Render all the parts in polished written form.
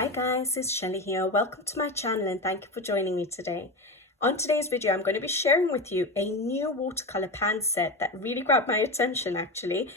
Hi guys, it's Shelly here. Welcome to my channel and thank you for joining me today. On today's video, I'm going to be sharing with you a new watercolor pan set that really grabbed my attention actually.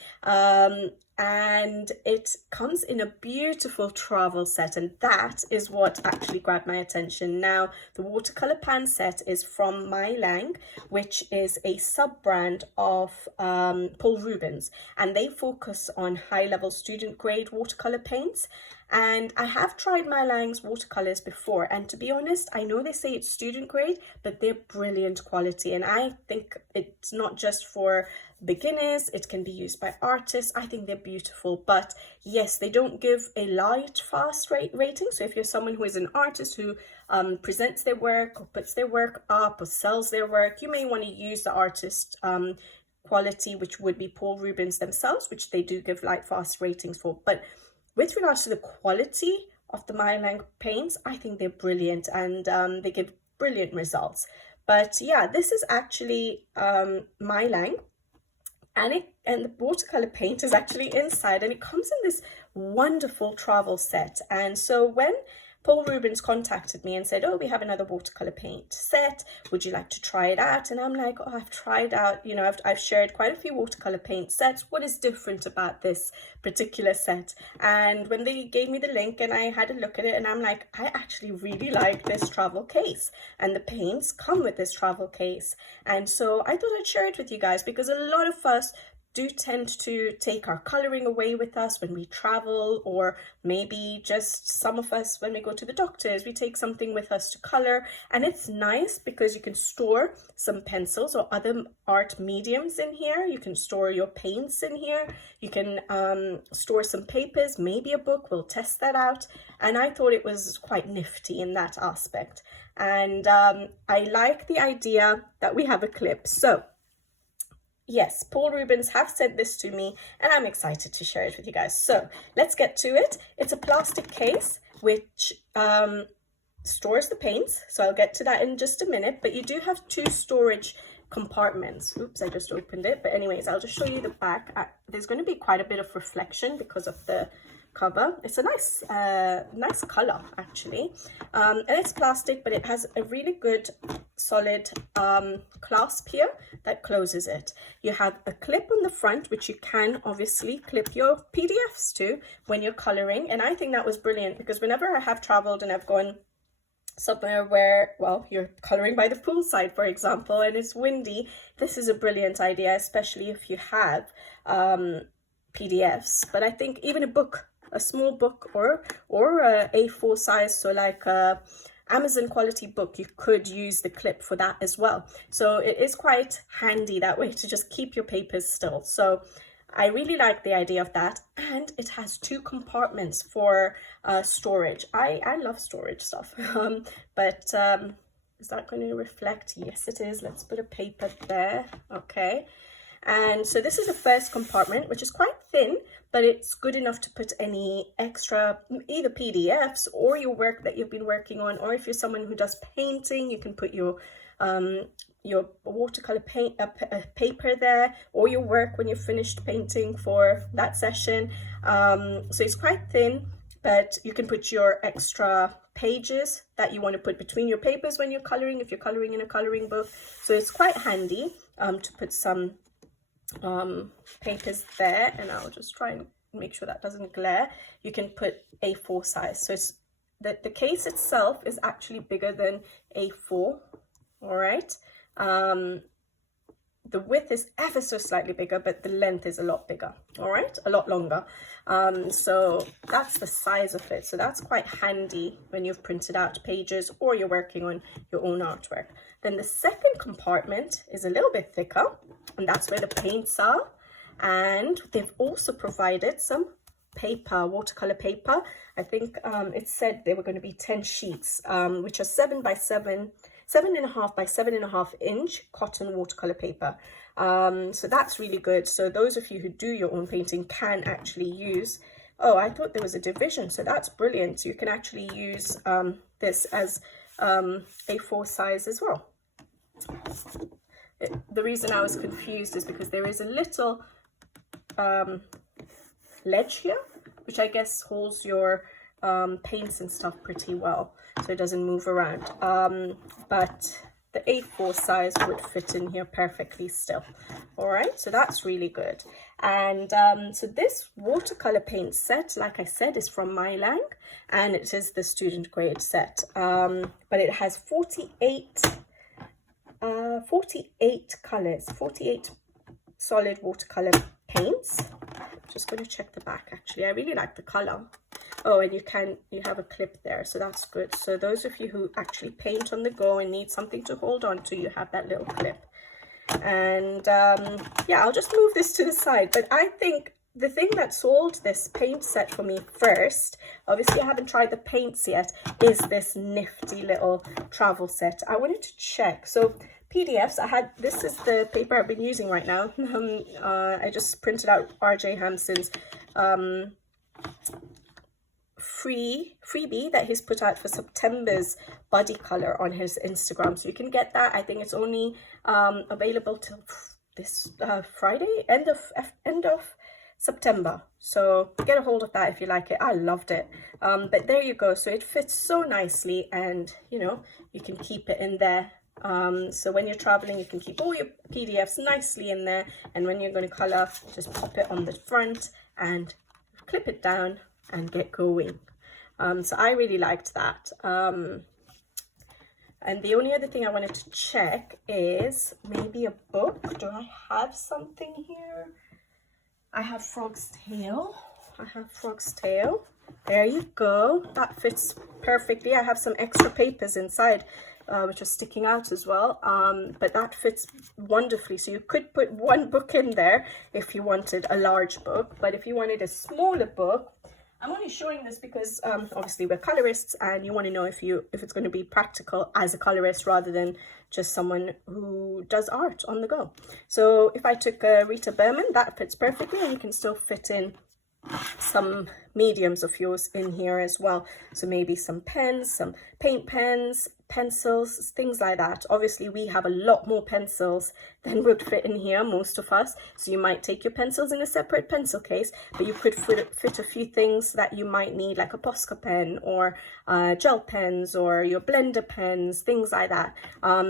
And it comes in a beautiful travel set, and that is what actually grabbed my attention. Now, the watercolor pan set is from MeiLiang, which is a sub-brand of Paul Rubens, and they focus on high-level student-grade watercolor paints. And I have tried MeiLiang's watercolors before, and to be honest, I know they say it's student grade, but they're brilliant quality, and I think it's not just for beginners, it can be used by artists. I think they're beautiful, but yes, they don't give a light fast rating. So if you're someone who is an artist who presents their work or puts their work up or sells their work, you may want to use the artist quality, which would be Paul Rubens themselves, which they do give light fast ratings for. But with regards to the quality of the MeiLiang paints, I think they're brilliant, and they give brilliant results. But yeah, this is actually MeiLiang, and the watercolor paint is actually inside, and it comes in this wonderful travel set. And so when Paul Rubens contacted me and said, oh, we have another watercolor paint set, would you like to try it out? And I'm like, oh, I've tried out, you know, I've shared quite a few watercolor paint sets. What is different about this particular set? And when they gave me the link and I had a look at it, and I'm like, I actually really like this travel case, and the paints come with this travel case. And so I thought I'd share it with you guys, because a lot of us do tend to take our coloring away with us when we travel, or maybe just some of us when we go to the doctors, we take something with us to color. And it's nice because you can store some pencils or other art mediums in here. You can store your paints in here. You can store some papers, maybe a book. We'll test that out. And I thought it was quite nifty in that aspect. And I like the idea that we have a clip. So yes, Paul Rubens have sent this to me, and I'm excited to share it with you guys. So let's get to it. It's a plastic case which stores the paints. So I'll get to that in just a minute, but you do have two storage compartments. Oops, I just opened it. But anyways, I'll just show you the back. There's going to be quite a bit of reflection because of the cover. It's a nice color actually, and it's plastic, but it has a really good solid clasp here that closes it. You have a clip on the front which you can obviously clip your PDFs to when you're coloring, and I think that was brilliant, because whenever I have traveled and I've gone somewhere where, well, you're coloring by the poolside, for example, and it's windy, this is a brilliant idea, especially if you have PDFs. But I think even a book, a small book, or a A4 size, so like a Amazon quality book, you could use the clip for that as well. So it is quite handy that way to just keep your papers still. So I really like the idea of that, and it has two compartments for storage. I love storage stuff, but is that going to reflect? Yes, it is. Let's put a paper there. Okay. And so this is the first compartment, which is quite thin, but it's good enough to put any extra, either PDFs or your work that you've been working on, or if you're someone who does painting, you can put your watercolor paint paper there, or your work when you're finished painting for that session. So it's quite thin, but you can put your extra pages that you want to put between your papers when you're coloring, if you're coloring in a coloring book. So it's quite handy to put some papers there, and I'll just try and make sure that doesn't glare. You can put A4 size, so it's the case itself is actually bigger than A4. All right, the width is ever so slightly bigger, but the length is a lot bigger. All right, a lot longer. So that's the size of it. So that's quite handy when you've printed out pages or you're working on your own artwork. Then the second compartment is a little bit thicker, and that's where the paints are. And they've also provided some paper, watercolor paper. I think it said they were going to be 10 sheets, which are 7.5 by 7.5 inch cotton watercolor paper. So that's really good. So those of you who do your own painting can actually use, oh, I thought there was a division, so that's brilliant. So you can actually use this as A4 size as well. The reason I was confused is because there is a little ledge here, which I guess holds your paints and stuff pretty well, so it doesn't move around. But the A4 size would fit in here perfectly still. All right, so that's really good. And so this watercolor paint set, like I said, is from MeiLiang, and it is the student grade set. But it has 48 colors, 48 solid watercolor paints. I'm just going to check the back. Actually, I really like the color. Oh, and you have a clip there, so that's good. So those of you who actually paint on the go and need something to hold on to, you have that little clip. And yeah, I'll just move this to the side. But I think the thing that sold this paint set for me first, obviously I haven't tried the paints yet, is this nifty little travel set. I wanted to check. So PDFs, this is the paper I've been using right now. I just printed out RJ Hampson's freebie that he's put out for September's body color on his Instagram, so you can get that. I think it's only available till this Friday, end of September, so get a hold of that if you like it. I loved it. But there you go. So it fits so nicely, and you know, you can keep it in there. So when you're traveling, you can keep all your PDFs nicely in there, and when you're going to color, just pop it on the front and clip it down and get going. So I really liked that. And the only other thing I wanted to check is maybe a book. Do I have something here? I have Frog's Tail. There you go. That fits perfectly. I have some extra papers inside, which are sticking out as well. But that fits wonderfully. So you could put one book in there if you wanted a large book. But if you wanted a smaller book, I'm only showing this because obviously we're colorists, and you want to know if it's going to be practical as a colorist rather than just someone who does art on the go. So if I took Rita Berman, that fits perfectly, and you can still fit in some mediums of yours in here as well. So maybe some pens, some paint pens, pencils, things like that. Obviously we have a lot more pencils than would fit in here, most of us, so you might take your pencils in a separate pencil case, but you could fit a few things that you might need, like a Posca pen or gel pens or your blender pens, things like that.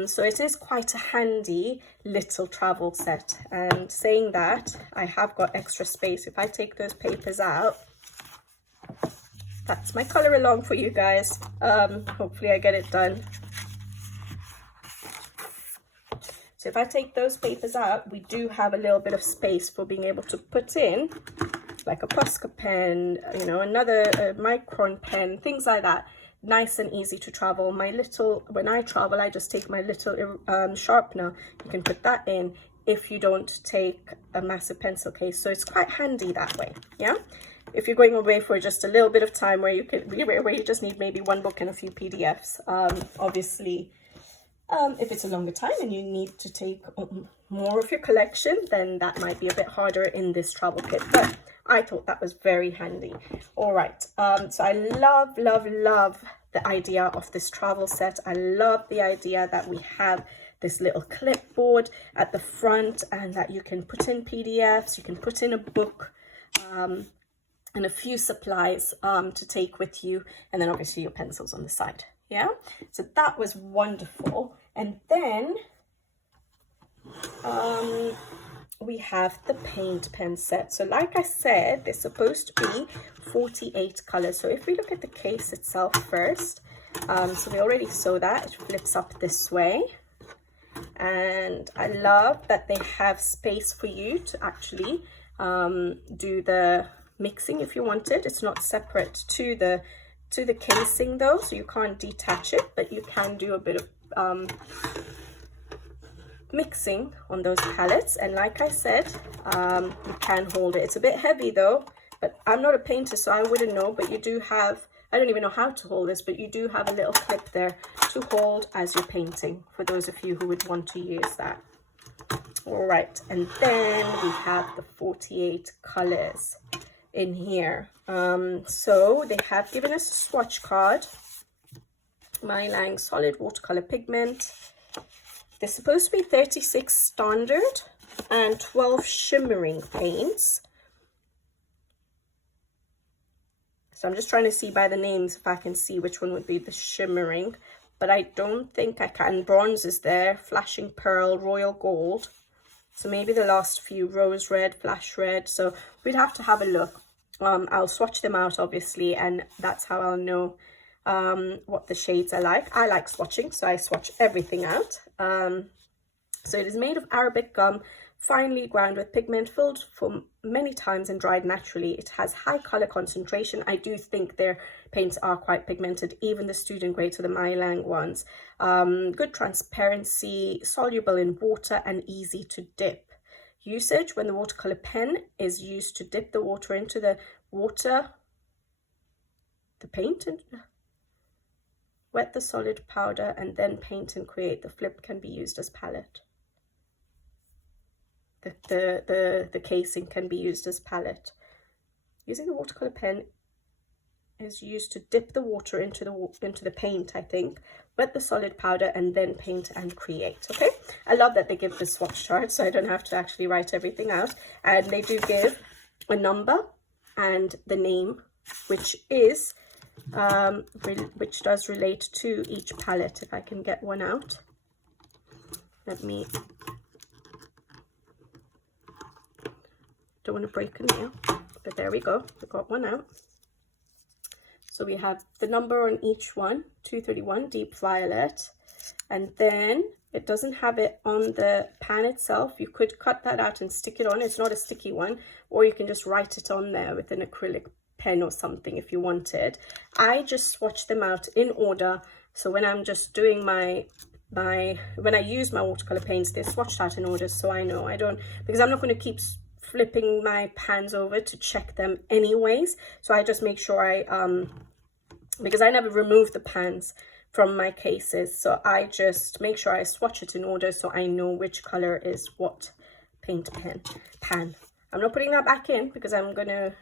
So it is quite a handy little travel set. And saying that, I have got extra space. If I take those papers out, that's my color along for you guys. Hopefully I get it done. So if I take those papers out, we do have a little bit of space for being able to put in like a Posca pen, you know, another micron pen, things like that. Nice and easy to travel. When I travel, I just take my little sharpener. You can put that in if you don't take a massive pencil case. So it's quite handy that way, yeah? If you're going away for just a little bit of time where you just need maybe one book and a few PDFs. Obviously, if it's a longer time and you need to take more of your collection, then that might be a bit harder in this travel kit. But I thought that was very handy. All right, so I love the idea of this travel set. I love the idea that we have this little clipboard at the front, and that you can put in PDFs, you can put in a book, and a few supplies to take with you, and then obviously your pencils on the side. Yeah, so that was wonderful. And then we have the paint pen set. So like I said, they're supposed to be 48 colors. So if we look at the case itself first, so we already saw that it flips up this way, and I love that they have space for you to actually do the mixing if you wanted. It's not separate to the casing though, so you can't detach it, but you can do a bit of mixing on those palettes. And like I said, you can hold it. It's a bit heavy though, but I'm not a painter, so I wouldn't know. But you do have, I don't even know how to hold this, but you do have a little clip there to hold as you're painting, for those of you who would want to use that. All right, and then we have the 48 colors in here. So they have given us a swatch card, MeiLiang solid watercolor pigment. They're supposed to be 36 standard and 12 shimmering paints. So I'm just trying to see by the names if I can see which one would be the shimmering, but I don't think I can. Bronze is there, flashing pearl, royal gold. So maybe the last few, rose red, flash red. So we'd have to have a look. I'll swatch them out obviously, and that's how I'll know what the shades are like. I like swatching, so I swatch everything out. So it is made of Arabic gum, finely ground with pigment, filled for many times and dried naturally. It has high color concentration. I do think their paints are quite pigmented, even the student grade, so the MeiLiang ones. Good transparency, soluble in water and easy to dip. Usage: when the watercolor pen is used to dip the water into the paint, and wet the solid powder and then paint and create. The flip can be used as palette. The casing can be used as palette. Using the watercolor pen is used to dip the water into the paint, I think. Wet the solid powder and then paint and create. Okay, I love that they give the swatch chart, so I don't have to actually write everything out. And they do give a number and the name, which is which does relate to each palette. If I can get one out, don't want to break a nail, but there we go, we got one out. So we have the number on each one, 231 deep violet, and then it doesn't have it on the pan itself. You could cut that out and stick it on. It's not a sticky one, or you can just write it on there with an acrylic pen or something if you wanted. I just swatch them out in order, so when I'm just doing when I use my watercolor paints, they're swatched out in order, so I know. I don't, because I'm not going to keep flipping my pans over to check them anyways, so I just make sure because I never remove the pans from my cases, so I just make sure I swatch it in order so I know which color is what paint pan. I'm not putting that back in because I'm gonna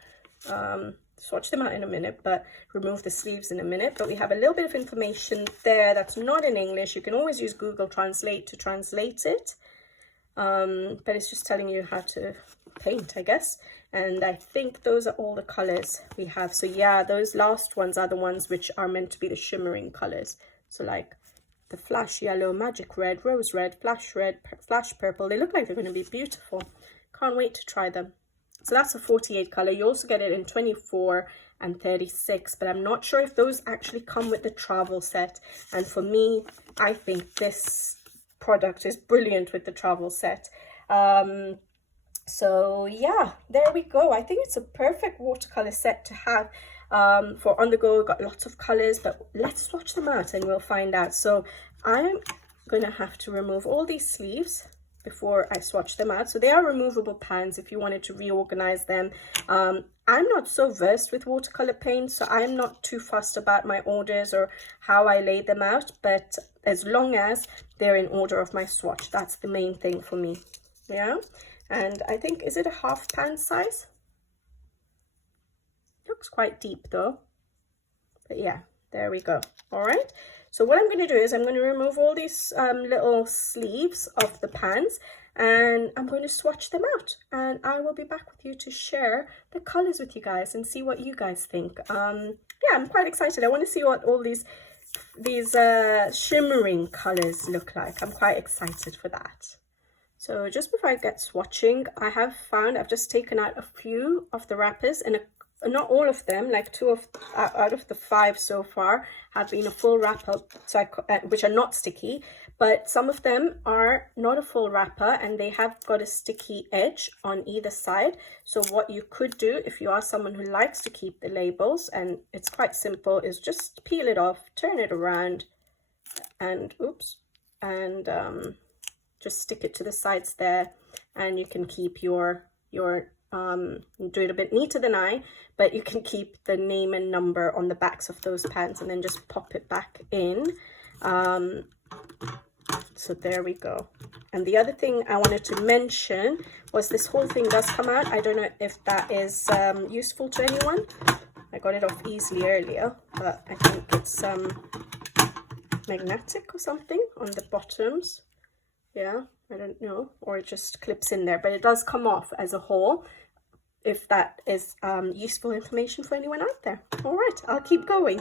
swatch them out in a minute, but remove the sleeves in a minute. But we have a little bit of information there that's not in English. You can always use Google Translate to translate it, but it's just telling you how to paint, I guess. And I think those are all the colors we have. So yeah, those last ones are the ones which are meant to be the shimmering colors. So like the flash yellow, magic red, rose red, flash purple. They look like they're going to be beautiful. Can't wait to try them. So that's a 48 color. You also get it in 24 and 36, but I'm not sure if those actually come with the travel set. And for me, I think this product is brilliant with the travel set. So yeah, there we go. I think it's a perfect watercolor set to have for on the go. We've got lots of colors, but let's swatch them out and we'll find out. So I'm gonna have to remove all these sleeves before I swatch them out. So they are removable pans if you wanted to reorganize them. I'm not so versed with watercolor paint, so I'm not too fussed about my orders or how I lay them out, but as long as they're in order of my swatch, that's the main thing for me. Yeah. And I think, is it a half pan size? Looks quite deep though. But yeah, there we go. All right. So what I'm going to do is I'm going to remove all these little sleeves of the pans, and I'm going to swatch them out. And I will be back with you to share the colors with you guys and see what you guys think. Yeah, I'm quite excited. I want to see what all these shimmering colors look like. I'm quite excited for that. So just before I get swatching, I've just taken out a few of the wrappers, and not all of them, like out of the 5 so far have been a full wrapper, so which are not sticky, but some of them are not a full wrapper and they have got a sticky edge on either side. So what you could do, if you are someone who likes to keep the labels, and it's quite simple, is just peel it off, turn it around, and just stick it to the sides there, and you can keep your do it a bit neater than I, but you can keep the name and number on the backs of those pans and then just pop it back in. So there we go. And the other thing I wanted to mention was this whole thing does come out. I don't know if that is useful to anyone. I got it off easily earlier, but I think it's magnetic or something on the bottoms. Yeah, I don't know, or it just clips in there, but it does come off as a whole. if that is useful information for anyone out there. All right, I'll keep going.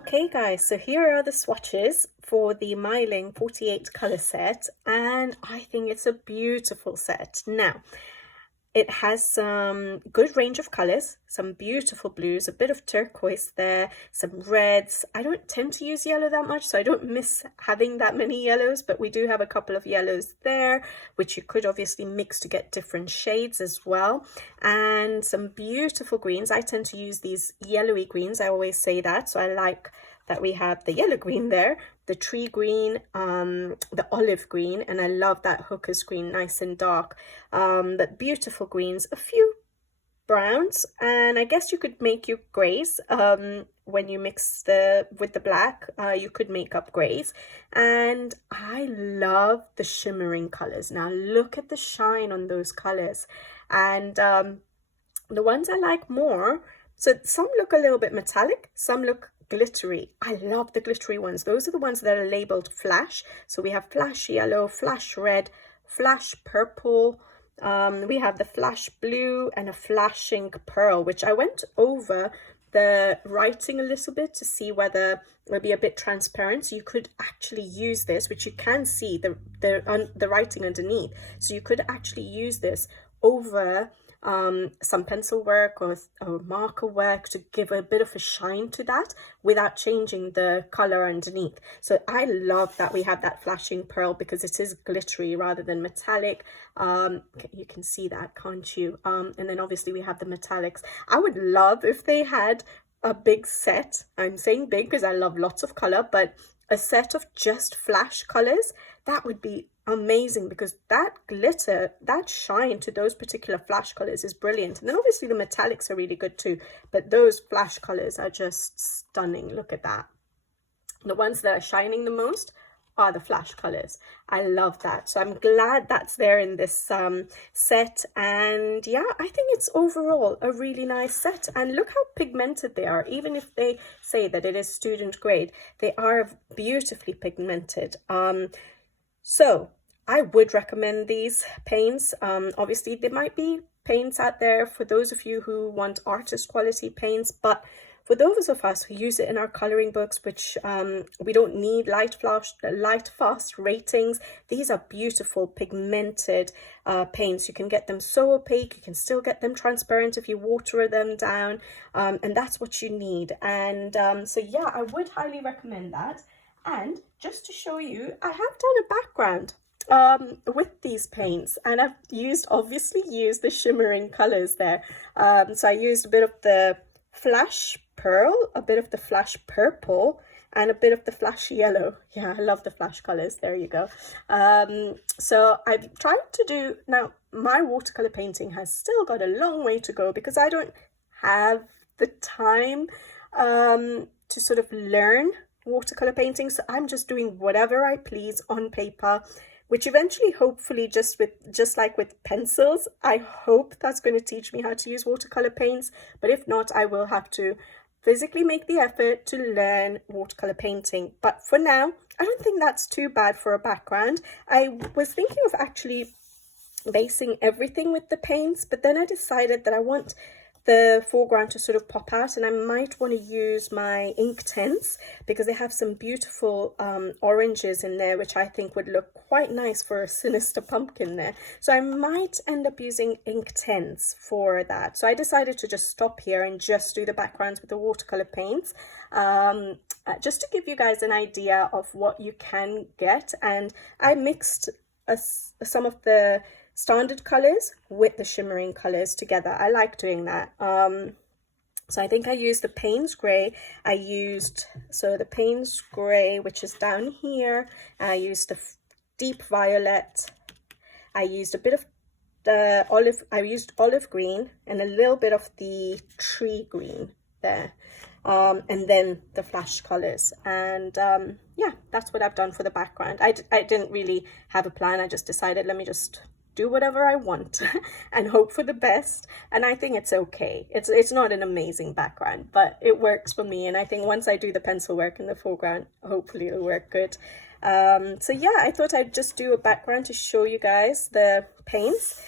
Okay guys, so here are the swatches for the MeiLiang 48 color set, and I think it's a beautiful set. Now, it has some good range of colors, some beautiful blues, a bit of turquoise there, some reds. I don't tend to use yellow that much, so I don't miss having that many yellows, but we do have a couple of yellows there, which you could obviously mix to get different shades as well. And some beautiful greens. I tend to use these yellowy greens. I always say that, so I like that we have the yellow green there, the tree green, the olive green, and I love that hooker's green, nice and dark, but beautiful greens, a few browns, and I guess you could make your grays when you mix with the black. You could make up grays, and I love the shimmering colors. Now look at the shine on those colors, and the ones I like more, so some look a little bit metallic, some look glittery. I love the glittery ones. Those are the ones that are labeled flash. So we have flash yellow, flash red, flash purple. We have the flash blue and a flashing pearl, which I went over the writing a little bit to see whether it would be a bit transparent. So you could actually use this, which you can see the writing underneath. So you could actually use this over some pencil work or marker work to give a bit of a shine to that without changing the color underneath. So I love that we have that flashing pearl because it is glittery rather than metallic. You can see that, can't you? And then obviously we have the metallics. I would love if they had a big set. I'm saying big because I love lots of color, but a set of just flash colors, that would be amazing because that glitter, that shine to those particular flash colors is brilliant. And then obviously the metallics are really good too, but those flash colors are just stunning. Look at that. The ones that are shining the most are the flash colors. I love that. So I'm glad that's there in this set, and yeah, I think it's overall a really nice set. And look how pigmented they are. Even if they say that it is student grade, they are beautifully pigmented. So I would recommend these paints. Obviously there might be paints out there for those of you who want artist quality paints, but for those of us who use it in our coloring books, which we don't need light fast ratings, these are beautiful pigmented paints. You can get them so opaque, you can still get them transparent if you water them down, and that's what you need. And so yeah, I would highly recommend that. And just to show you, I have done a background with these paints, and I've obviously used the shimmering colors there. So I used a bit of the flash pearl, a bit of the flash purple, and a bit of the flash yellow. Yeah, I love the flash colors. There you go. So I've tried to do, now my watercolor painting has still got a long way to go because I don't have the time to sort of learn watercolor painting. So I'm just doing whatever I please on paper, which eventually, hopefully, just like with pencils, I hope that's going to teach me how to use watercolor paints. But if not, I will have to physically make the effort to learn watercolor painting. But for now, I don't think that's too bad for a background. I was thinking of actually basing everything with the paints, but then I decided that I want the foreground to sort of pop out, and I might want to use my ink tints because they have some beautiful oranges in there, which I think would look quite nice for a sinister pumpkin there. So I might end up using ink tints for that. So I decided to just stop here and just do the backgrounds with the watercolor paints, just to give you guys an idea of what you can get. And I mixed some of the standard colors with the shimmering colors together. I like doing that. So I think I used the Payne's Grey. The Payne's Grey, which is down here. I used the deep violet. I used a bit of the olive. I used olive green and a little bit of the tree green there. And then the flash colors. And yeah, that's what I've done for the background. I didn't really have a plan. I just decided, let me just do whatever I want and hope for the best. And I think it's okay. It's not an amazing background, but it works for me. And I think once I do the pencil work in the foreground, hopefully it'll work good. So yeah, I thought I'd just do a background to show you guys the paints.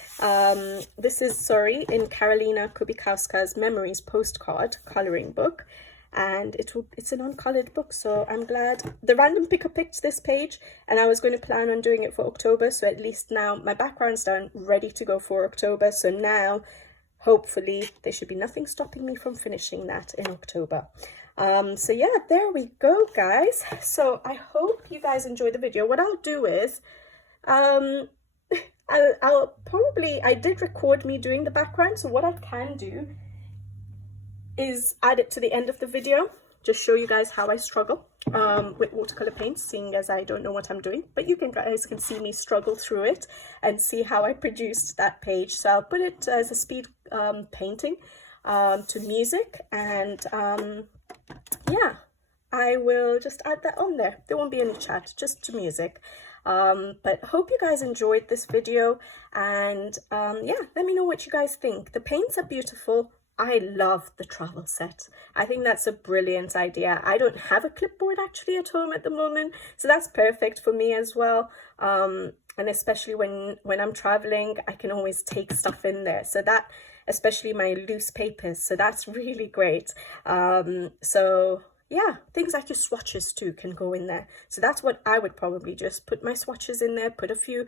This is, in Karolina Kubikowska's Memories postcard coloring book. and it's an uncolored book, so I'm glad the random picker picked this page, and I was going to plan on doing it for October, so at least now my background's done, ready to go for October. So now hopefully there should be nothing stopping me from finishing that in October. So yeah, there we go, guys. So I hope you guys enjoyed the video. What I'll do is I'll probably, I did record me doing the background, so what I can do is add it to the end of the video, just show you guys how I struggle with watercolor paints, seeing as I don't know what I'm doing, but you guys can see me struggle through it and see how I produced that page. So I'll put it as a speed painting to music, and yeah, I will just add that on there. There won't be any chat, just to music. But hope you guys enjoyed this video, and yeah, let me know what you guys think. The paints are beautiful. I love the travel set. I think that's a brilliant idea. I don't have a clipboard actually at home at the moment, so that's perfect for me as well. And especially when I'm traveling, I can always take stuff in there. So that, especially my loose papers, so that's really great. So yeah, things like your swatches too can go in there. So that's what I would probably just put my swatches in there, put a few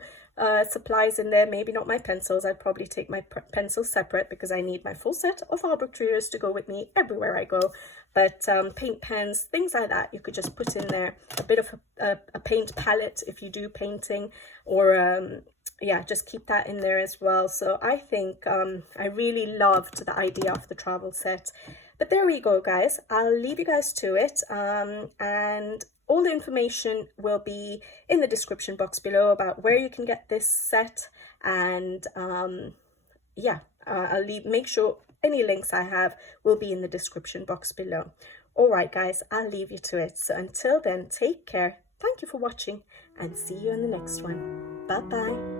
supplies in there, maybe not my pencils. I'd probably take my pencils separate because I need my full set of arbitrers to go with me everywhere I go. But paint pens, things like that, you could just put in there. A bit of a paint palette if you do painting, or yeah, just keep that in there as well. So I think I really loved the idea of the travel set. But there we go, guys. I'll leave you guys to it, and all the information will be in the description box below about where you can get this set, and yeah, make sure any links I have will be in the description box below. All right, guys, I'll leave you to it. So until then, take care. Thank you for watching, and see you in the next one. Bye bye.